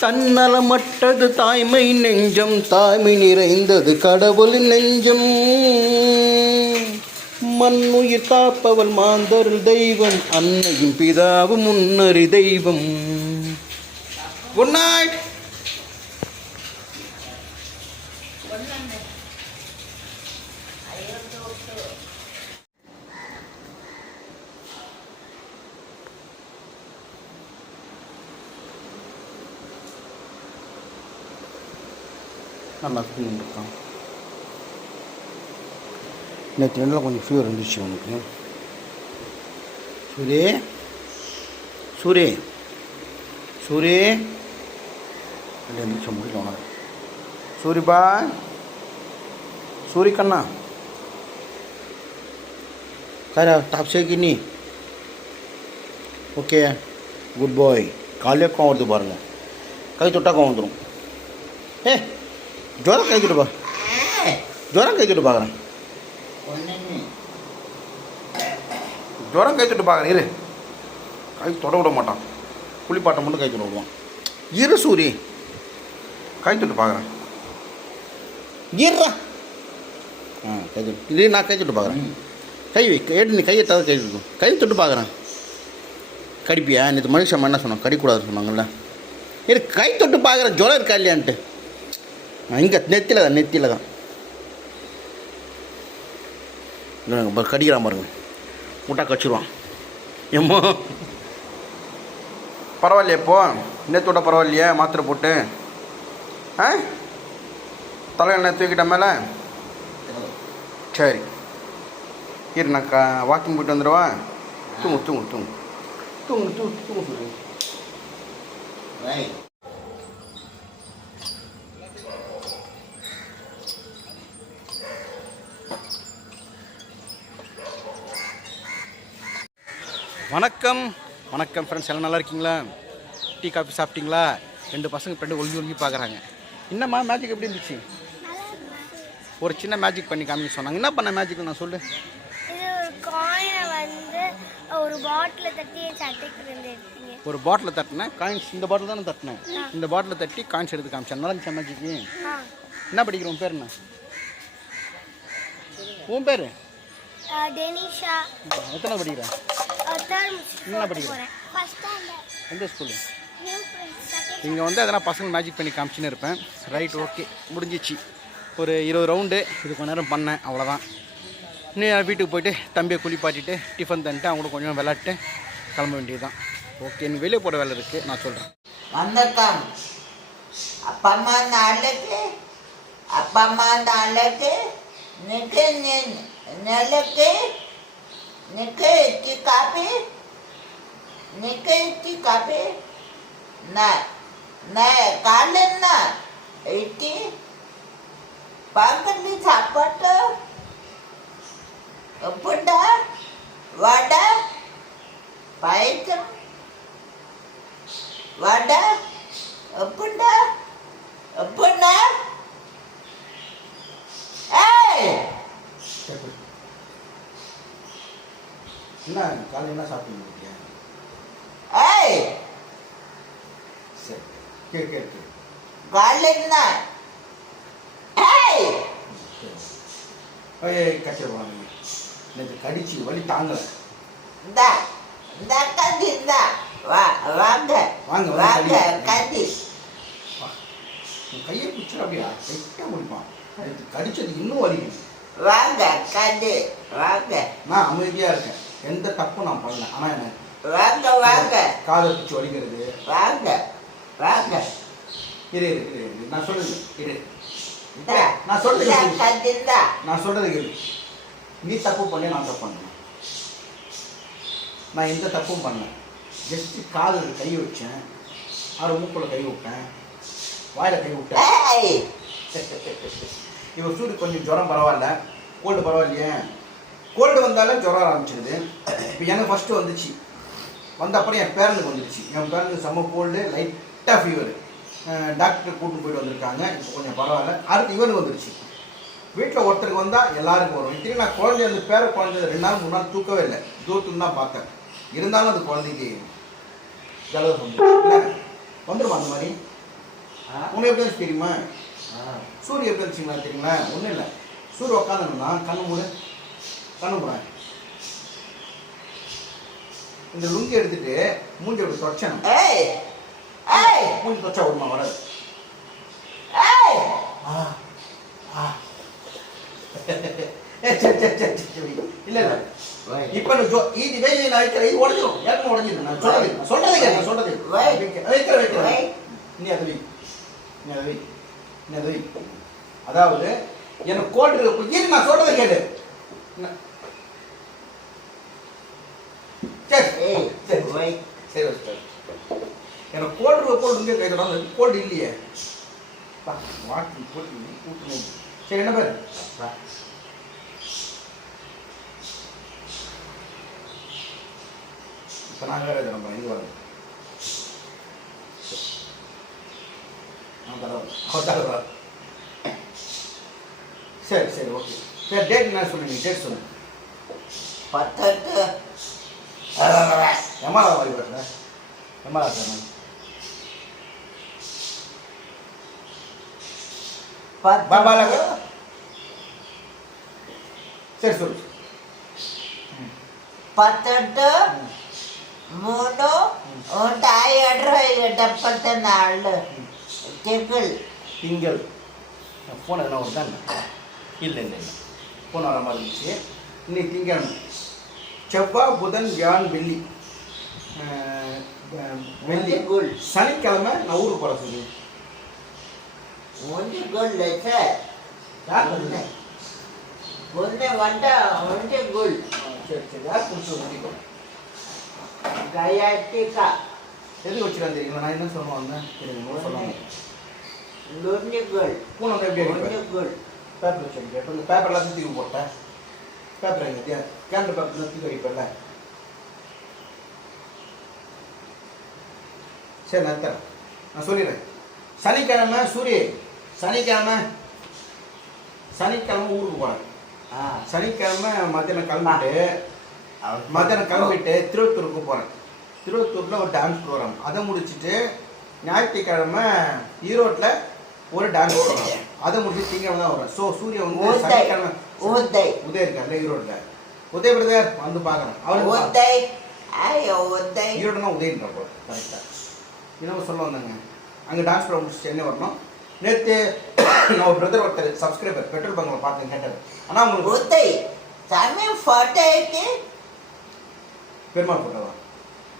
தன்னலமட்டது தாய்மை நெஞ்சம் தாய்மை நிறைந்தது கடவுளின் நெஞ்சம். மண்ணுயிர் காப்பவள் மாந்தருள் தெய்வம் அன்னையும் பிதாவும் முன்னறி தெய்வம். குட் நைட் நல்லா தூங்கிருக்கான் நேற்று ரெண்டில் கொஞ்சம் ஃபீவர் இருந்துச்சு உனக்கு. Sure sure sure. ரெண்டு இருந்துச்சு முடியல உனக்கு. சூரிபா சூரி கண்ணா. காரா டாப் சேக்கினி ஓகே குட் பாய் காலையே கோவம் வருது பாருங்கள் கை தொட்டா கோவம் வந்துடும் ஏ ஜுரம் கை பா. ஜுரம் கை தொட்டு பார்க்குறேன் ஜுரம் கை தொட்டு பார்க்குறேன் இரு. கை தொட விட மாட்டான். குளிப்பாட்டை மட்டும் கை தொட விடுவான். இரு சூரி. கை தொட்டு பார்க்குறேன் இருடா. ஆ கை தொட்டு. இல்லை நான் கை தொட்டு பார்க்குறேன் கை வை எடுத்து நீ கையை கை தொட்டு கை தொட்டு பார்க்குறேன் கடிப்பியா? நேற்று மனுஷன் என்ன சொன்னான்? கடிக்கூடாதுன்னு சொன்னாங்கல்ல. இரு கை தொட்டு பார்க்குறேன் ஜுரம் இருக்கா இல்லையான்ட்டு. இங்கே நெத்தியில் தான் நெத்தியில் தான். கடிக்கிறான் பாருங்க. முட்டா கச்சிருவான் ஏம்மா? பரவாயில்லையே இப்போ நேத்தோட பரவாயில்லையே மாத்திரை போட்டு. ஆ? தலையில் தூக்கிட்ட மேலே? சரி. இரு நான் கா வாக்கிங் போயிட்டு வந்துடுவா? தூங்கு தூங்கு தூங்கு. தூங்கு தூங்கு தூங்கு வணக்கம். வணக்கம் ஃப்ரெண்ட்ஸ் எல்லாம் நல்லா இருக்கீங்களா? டீ காஃபி சாப்பிட்டீங்களா? ரெண்டு பசங்க ஃப்ரெண்டு ஒழுங்கி ஒழுங்கி பார்க்குறாங்க என்னம்மா மேஜிக் எப்படி இருந்துச்சு? ஒரு சின்ன மேஜிக் பண்ணி காமிக்க சொன்னாங்க. என்ன பண்ண மேஜிக் நான் சொல்லு. ஒரு பாட்டில் தட்டி சட்டைக்கு ஒரு பாட்டில் தட்டினேன். காயின்ஸ் இந்த பாட்டில் தானே தட்டினேன். இந்த பாட்டில் தட்டி காயின்ஸ் எடுத்து காமிச்சேன். நல்லா இருந்துச்சா மேஜிக்கு என்ன படிக்கிற உன் பேர் என்ன? உன் பேர்? டெனிஷா. எத்தனை படிக்கிற தேர்ட் என்ன படிக்கிற? எந்த ஸ்கூலு இங்கே வந்து அதெல்லாம் பசங்க மேஜிக் பண்ணி காமிச்சின்னு இருப்பேன். ரைட் ஓகே முடிஞ்சிச்சு. ஒரு இருபது ரவுண்டு இது கொஞ்ச நேரம் பண்ணேன். அவ்வளோதான் இன்னும் வீட்டுக்கு போயிட்டு தம்பியை குளிப்பாட்டிட்டு டிஃபன் தந்துட்டு அவங்க கொஞ்சம் விளாட்டு கிளம்ப வேண்டியதுதான். ஓகே எனக்கு வெளியே போட வேலை இருக்குது நான் சொல்கிறேன் வணக்கம். அப்பா அம்மா நாளைக்கு அப்பா அம்மா நாளைக்கு நிக்கு நிலக்கு ನೆಲಕ್ಕೆ ನಿಕ್ಕೆ ಎತ್ತಿ ಕಾಪಿ ನಿಕ್ಕೆ ಎತ್ತಿ ಕಾಪಿ ನ ನ ಕಾಲನ್ನ ಎತ್ತಿ ಪಾಕಲ್ಲಿ ಸಾಪಾಟ ಪುಂಡ ವಡ ಪಾಯಸಂ ವಡ ಪುಂಡ ಪುಂಡ என்ன காலையில் என்ன சாப்பிட்டு ஏய்! சரி கேள் கேள் காலையில ஏய்! ஏய் கச்சை போனாங்க நேற்று கடிச்சு வலி தாங்கலை. இந்தா இந்த கதி இந்தா. வா வாங்க. வாங்க, வாங்க, உன் கையை பிடிச்சிட அப்படியா கைட்டாக முடிப்பான் நேற்று கடிச்சது இன்னும் வலிக்கும் வாங்க கதி வாங்க. நான் அமைதியாக இருக்கேன். எந்த தப்பும் நான் பண்ணல. ஆனால் எனக்கு வாங்க வாங்க. காதை பிடிச்சி வலிக்கிறது. வாங்க வாங்க. இரு இரு இரு இரு. நான் சொல்லுது இரு. நான் சொல்றது கேளு. நான் சொல்றது கேளு நீ தப்பு பண்ணி நான் தப்பு பண்ணேன். நான் எந்த தப்பும் பண்ணேன் ஜஸ்ட் காதில் கை வச்சேன். ஆறு மூக்குள்ள கை விட்டேன். வாயில கை விட்டேன். ஏய். இவர் சூடு கொஞ்சம் ஜுரம் பரவாயில்ல. கோல்டு பரவாயில்லையே. கோல்டு வந்தாலே ஜுரம் ஆரம்பிச்சிருது. இப்போ எனக்கு ஃபஸ்ட்டு வந்துச்சு. வந்த அப்புறம் என் பேரனுக்கு வந்துடுச்சு என் பேரனுக்கு செம்ம கோல்டு லைட்டாக ஃபீவர் டாக்டர் கூட்டு போயிட்டு வந்திருக்காங்க. இப்போ கொஞ்சம் பரவாயில்ல. அடுத்து இவனுக்கு வந்துடுச்சு வீட்டில் ஒருத்தருக்கு வந்தால் எல்லாருக்கும் வரும். இத்தனையும் நான் குழந்தை அந்த பேர குழந்தை ரெண்டு நாள் மூணு நாள் தூக்கவே இல்லை. தூரத்துன்னு தான் பார்த்தேன். இருந்தாலும் அந்த குழந்தைக்கு ஜலதோஷம் வந்துருச்சு. இல்லை. வந்துருமா அந்த மாதிரி? உனக்கு எப்படி இருந்துச்சு தெரியுமா. சூரிய எப்படி இருந்துச்சுங்களா தெரியுங்களா? ஒன்றும் இல்லை. சூரிய உட்காந்துருந்தா கண்ணு மூடு. கண்ணு மூட. இந்த லுங்கி எடுத்துட்டு மூஞ்சி அப்படி தொடச்சணும். மூஞ்சி தொடச்சா வருமா வராது. இல்லை இல்லை. இப்போ ஜோ இது வேலை நான் வைக்கிறேன் இது உடஞ்சிரும் ஏற்கனவே உடஞ்சிரும் நான் சொல்றது சொல்றதை கேட்க சொல்றது வை. வைக்க- வைக்கிறேன் வை. வைக்கிறேன். நீ அதை வை. நீ அதை வை. நீ அதை வை. அதாவது எனக்கு கோல்டு இருக்கு இரு நான் சொல்றதை கேளு. எனக்கு கோல்டு கோல்டு இங்கே கேட்கலாம் கோல்டு இல்லையே வாட்டி போட்டு கூட்டணும் சரி என்ன பேர் இப்போ நான் வேறு நம்ம இது வரோம் நான் தரேன் அவர் சரி சரி ஓகே. சரி டேட் என்ன சொல்லுங்க டேட் சொல்லுங்க பத்தெட்டு எம்மாடா வாரி வரல எம்மாடா சார் பாபால பத்து சரி சொல்லு పత్తెట్టు మూడు నూట ఇరవై డెబ్బై నాలుగు తెగులు திங்கள் ஃபோன் எதனா வருதா என்ன? போன வாரமாக இருந்துச்சு இன்னைக்கு திங்கக்கிழமை செவ்வாய் புதன் வியாழன் வெள்ளி. வெள்ளி. கோல் சனிக்கிழமை நான் ஊருக்கு போகிறேன் சொல்லி ஒன்று கோல் சார். ஒன்று வந்தா ஒன்று கோல் சரி சரி. யார் கொடுத்து முடிக்கும் கயாட்டிக்கா எது வச்சுக்கலாம் தெரியுமா நான் என்ன சொல்லுவேன்? தெரியுமா சொல்லுவாங்க. லொன்னு கோல் பூனை எப்படி கோல் பேப்பர் வச்சு இப்போ இந்த பேப்பர் தூக்கி போட்டேன். பேப்பர் எங்க கேண்டர் பேப்பர் தூக்கி வைப்பேன்ல சரி நான் தரேன். நான் சொல்லிடுறேன். சனிக்கிழமை சூரிய சனிக்கிழமை சனிக்கிழமை ஊருக்கு போகிறேன் சனிக்கிழமை மத்தியானம் கிளம்பிட்டு மத்தியானம் கிளம்பிட்டு திருவத்தூருக்கு போகிறேன் திருவத்தூரில் ஒரு டான்ஸ் ப்ரோக்ராம் அதை முடிச்சுட்டு ஞாயிற்றுக்கிழமை ஈரோட்டில் ஒரு டான்ஸ் ப்ரோக்ராம் அதை முடிச்சு திங்கள் தான் வரும் ஸோ சூரியன் வந்து சனிக்கிழமை உதய் உதய் இருக்கார்ல ஈரோட்டில் உதய் பிரதர் வந்து பார்க்கணும். அவர் உதய் உதய் ஈரோடுனா உதயன்ற போல கரெக்டாக இன்னும் சொல்ல வந்தாங்க. அங்கே டான்ஸ் ப்ரோம் முடிச்சு சென்னை வரணும். நேற்று நான் பிரதர் ஒருத்தர் சப்ஸ்கிரைபர் பெட்ரோல் பங்கில் பார்த்து கேட்டார். ஆனால் உங்களுக்கு உதய் தமிழ் ஃபோட்டோ பெருமாள் ஃபோட்டோவா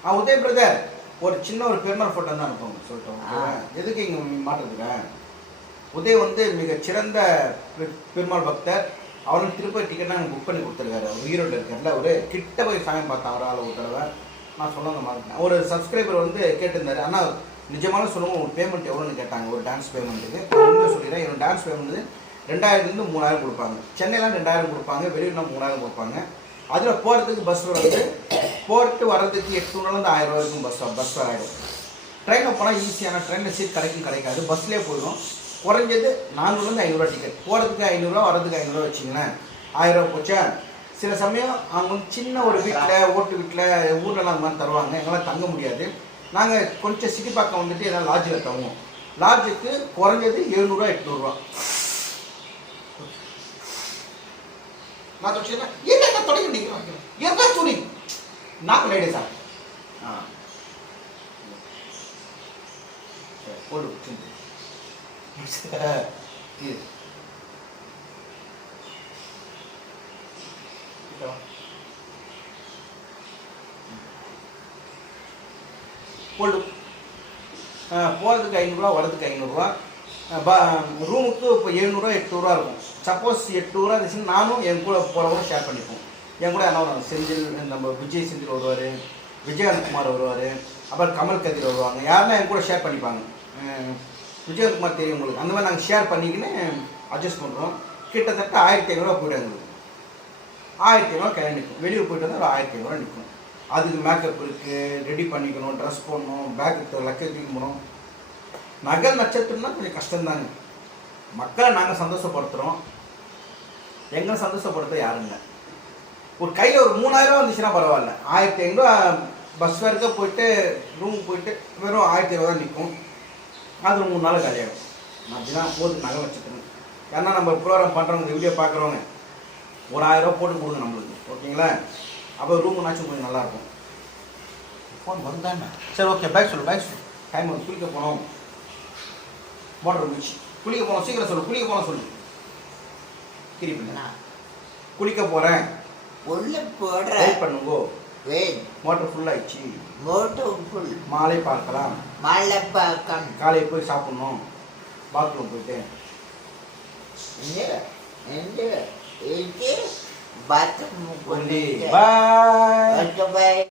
ஆ உதய பிரதர் ஒரு சின்ன ஒரு பெருமாள் ஃபோட்டோ தான் அனுப்புங்க சொல்லிட்டோம் எதுக்கு இங்கே மாட்டிருக்கிறேன் உதய் வந்து மிகச்சிறந்த பெருமாள் பக்தர். அவரும் திருப்பதி டிக்கெட் எனக்கு புக் பண்ணி கொடுத்துருக்காரு. அவர் ஈரோடு இருக்கார்ல ஒரு கிட்ட போய் சாயம் பார்த்தேன் அவரால் ஒரு தடவை. நான் சொன்னது மாதிரி ஒரு சப்ஸ்கிரைபர் வந்து கேட்டிருந்தாரு. ஆனால் நிஜமான சொல்லுங்க உங்களுக்கு பேமெண்ட் எவ்வளோன்னு கேட்டாங்க. ஒரு டான்ஸ் பேமெண்ட்டுக்கு உண்மையை சொல்லிடுறேன். என்னோட டான்ஸ் பேமெண்ட் ரெண்டாயிரத்துலேருந்து மூணாயிரம் கொடுப்பாங்க. சென்னைலாம் ரெண்டாயிரம் கொடுப்பாங்க. வெளியூர்லாம் மூணாயிரம் கொடுப்பாங்க. அதில் போகிறதுக்கு பஸ் வந்து போட்டு வர்றதுக்கு எட்நூறுலேருந்து ஆயிரம் ரூபா இருக்கும் பஸ் பஸ் ஆகிடும் ட்ரெயினில் போனால் ஈஸியான ட்ரெயினில் சீட் கிடைக்கும் கிடைக்காது. பஸ்லேயே போயிடும் குறைஞ்சது நானூறுலேருந்து ஐநூறுரூவா டிக்கெட் போகிறதுக்கு ஐநூறுரூவா வர்றதுக்கு ஐநூறுரூவா வச்சிங்களேன் ஆயிரம் ரூபா போச்சா? சில சமயம் அவங்க வந்து சின்ன ஒரு வீட்டில் ஓட்டு வீட்டில் ஊர்லலாம் மாதிரி தருவாங்க. எங்களால் தங்க முடியாது. நாங்கள் கொஞ்சம் சிட்டி பக்கம் வந்துட்டு எதாவது லாட்ஜில் தங்குவோம். லாட்ஜுக்கு குறைஞ்சது எழுநூறுவா எட்நூறுரூவா நான் தொடச்சுன்னா என்ன தொடங்கி நிற்கிறேன் என்ன துணி? நான் லேடிஸா ஆ? சரி, இது. போடு போகிறதுக்கு ஐநூறுரூவா வரதுக்கு ஐநூறுரூவா ரூமுக்கு இப்போ எழுநூறுவா எட்நூறுவா இருக்கும் சப்போஸ் எட்நூறுவா இருந்துச்சுன்னா நானும் என் கூட போகிறவங்க ஷேர் பண்ணிப்போம் என் கூட என்ன வரும் செந்தில் நம்ம விஜய் செந்தில் வருவார். விஜயகாந்த்குமார் வருவார். அப்புறம் கமல் கதிர் வருவாங்க யாருன்னா என் கூட ஷேர் பண்ணிப்பாங்க விஜயகுமார் தெரியும் உங்களுக்கு. அந்த மாதிரி நாங்கள் ஷேர் பண்ணிக்கின்னு அட்ஜஸ்ட் பண்ணுறோம் கிட்டத்தட்ட ஆயிரத்தி ஐநூறுரூவா போய்ட்டு எங்களுக்கு. ஆயிரத்தி ஐநூறுவா கையில் நிற்கும் வெளியூர் போயிட்டு வந்தால் ஒரு ஆயிரத்தி ஐநூறுவா நிற்கும். அதுக்கு மேக்கப் இருக்குது ரெடி பண்ணிக்கணும் ட்ரெஸ் போடணும் பேக் லக்கேஜ் போகணும் நகல் நட்சத்திரம்னா கொஞ்சம் கஷ்டம்தாங்க. மக்களை நாங்கள் சந்தோஷப்படுத்துகிறோம் எங்களை சந்தோஷப்படுத்த யாரும் இல்லை. ஒரு கையில் ஒரு மூணாயிரம் வந்துச்சுன்னா பரவாயில்ல. ஆயிரத்தி ஐநூறுரூவா பஸ் வரைக்கும் போயிட்டு ரூமுக்கு போயிட்டு வெறும் ஆயிரத்தி ஐநூறுவா நிற்கும். அது மூணு நாள் காலியாகும் நான் அப்படிதான் போட்டு நகை வச்சுக்கணும். ஏன்னா நம்ம ப்ரோக்ராம் பண்ணுறவங்க வீடியோ பார்க்குறவங்க ஒரு ஆயிரம் ரூபாய் போட்டு கொடுங்க நம்மளுக்கு. ஓகேங்களா? அப்போ ரூம் நாச்சும் கொஞ்சம் நல்லாயிருக்கும். ஃபோன் வந்தானே. சரி ஓகே பைக் சொல்லு பைக் சொல்லு. டைம் வந்து குளிக்க போனோம். மோட்டர் முடிச்சு குளிக்க போனோம். சீக்கிரம் சொல்லு குளிக்க போனோம் சொல்லு. நான் குளிக்க போகிறேன் உள்ள போடுற. பண்ணுங்கோ. மோட்டர் ஃபுல்லாகிடுச்சு மோட்டோ ஃபுல் மாலை பார்க்கலாம். மலைப்பாக்கம் காலையில் போய் சாப்பிட்ணும். பாத்ரூம் போயிட்டு. பாத்ரூம் பாய் பாய்